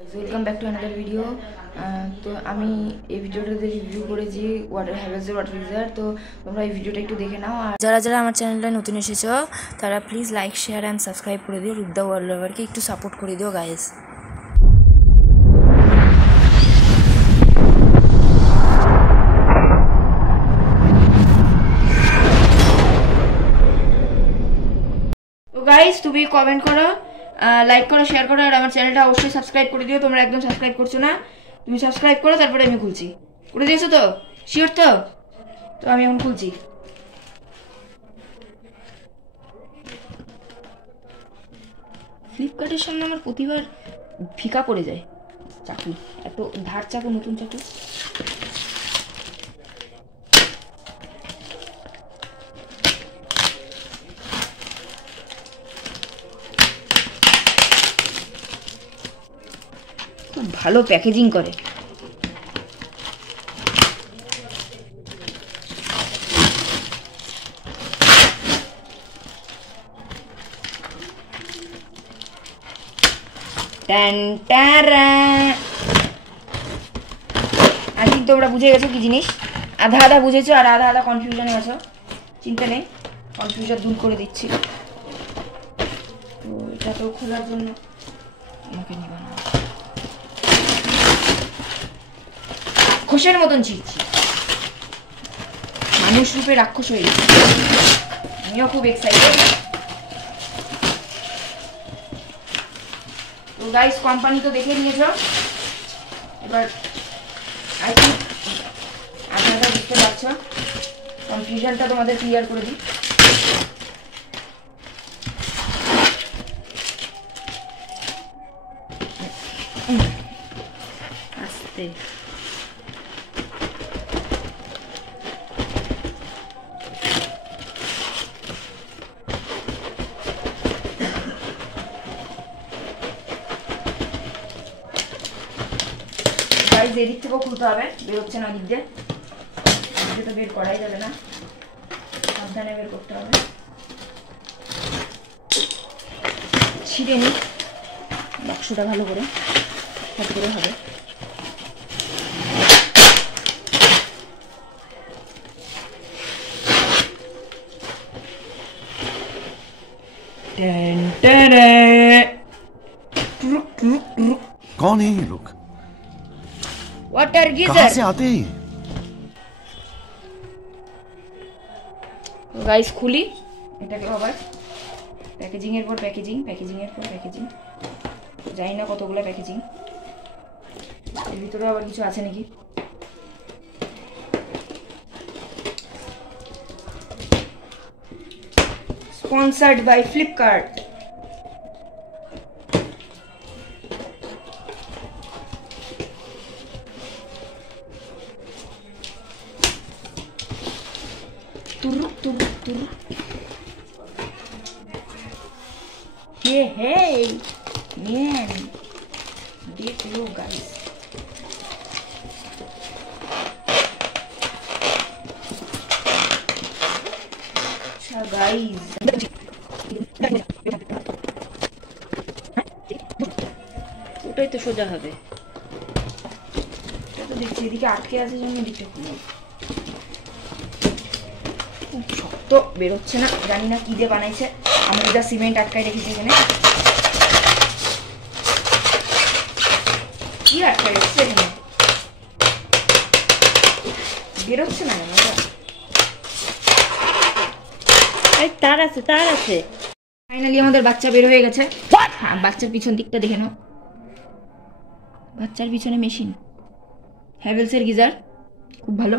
Welcome back to another video. तो আমি এই ভিডিওটাতে রিভিউ করেছি হ্যাভেলসের ওয়াটার গিজার। তো তোমরা এই ভিডিওটা একটু দেখে নাও। আর যারা যারা আমার চ্যানেলটা নতুন এসেছো তারা please like share and subscribe করে দিও। রূপদা ওয়ার্ল্ড লাভারকে একটু সাপোর্ট করে দিও গাইস। তো গাইস তুমি কমেন্ট করো, লাইক করো, শেয়ার করো, আর আমার চ্যানেলটা অবশ্যই সাবস্ক্রাইব করে দিও। তোমরা একদম সাবস্ক্রাইব করছো না, তুমি সাবস্ক্রাইব করো, তারপরে আমি খুলছি। করে দিয়েছো তো? শিওর তো? তো আমি এখন খুলছি। ফ্লিপকার্টের সামনে আমার প্রতিবার ফিকা পড়ে যায় চাকু, এত ধার চাকু, নতুন চাকু। খুব ভালো প্যাকেজিং করে। আর কিন্তু তোমরা বুঝে গেছো কি জিনিস, আধা আধা বুঝেছো আর আধা আধা কনফিউশনে আছো। চিন্তা নেই, কনফিউশন দূর করে দিচ্ছি। তো এটা তো খোলার জন্য আমাকে নিবা না, রাক্ষসের মতন ছিঁড়ছি, মানুষ রূপে রাক্ষস হয়ে গেছে। আমিও খুব এক্সাইটেড। তো গাইস কোম্পানি তো দেখে নিয়েছো, এবার আই থিঙ্ক আপনারা বুঝতে পারছো। কনফিউশনটা তোমাদের ক্লিয়ার করে দিই। আস্তে এদিক থেকেও খুলতে হবে, বেরোচ্ছে না দিক দিয়ে, তো বের করাই যাবে না, সাবধানে বের করতে হবে। ছিঁড়ে নি বাক্সটা ভালো করে, সব করে হবে। कौन है ये लोग? वाटर गीजर कहाँ से आते हैं? गाइस খুলি এটাকে আবার। প্যাকেজিং এর পর প্যাকেজিং, প্যাকেজিং এর পর প্যাকেজিং, জানি না কতগুলো প্যাকেজিং। এর ভিতরে আবার কিছু আছে নাকি? Sponsored by Flipkart. Hey, man, deep blue guys. अच्छा guys, ওটাই তো সোজা হবে। এটা তো দেখছি এদিকে আটকে আছে জন্য এদিকে খুলে খুব শক্ত, বেরোচ্ছে না। জানি না কি দিয়ে বানাইছে, আমি যা সিমেন্ট আটকায় রেখেছি এখানে। কি আটকায় রেখেছে এখানে, বেরোচ্ছে না কেন? তার আছে, তার আছে। ফাইনালি আমাদের বাচ্চা বের হয়ে গেছে। হ্যাঁ, বাচ্চার পিছন দিকটা দেখে নাও। বাচ্চার পিছনে মেশিন, হ্যাভেলসের গিজার, খুব ভালো।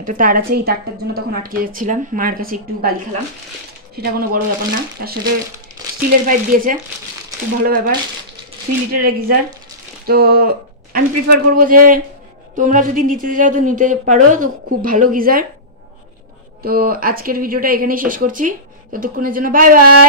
একটা তার আছে, এই তারটার জন্য তখন আটকে যাচ্ছিলাম, মায়ের কাছে একটু গালি খেলাম, সেটা কোনো বড় ব্যাপার না। তার সাথে স্টিলের পাইপ দিয়েছে, খুব ভালো ব্যাপার। 3 লিটারের গিজার। তো আমি প্রিফার করবো যে তোমরা যদি নিতে যাও তো নিতে পারো, তো খুব ভালো গিজার। তো আজকের ভিডিওটা এখানেই শেষ করছি, ততক্ষণের জন্য বাই বাই।